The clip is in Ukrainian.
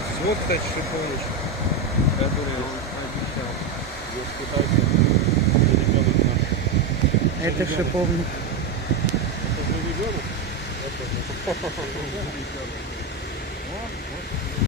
сказать, вот, кстати, шиповник, который обещал. Я спытался, ребенок наш. Это шиповник. Это же ребенок? Это же ребенок.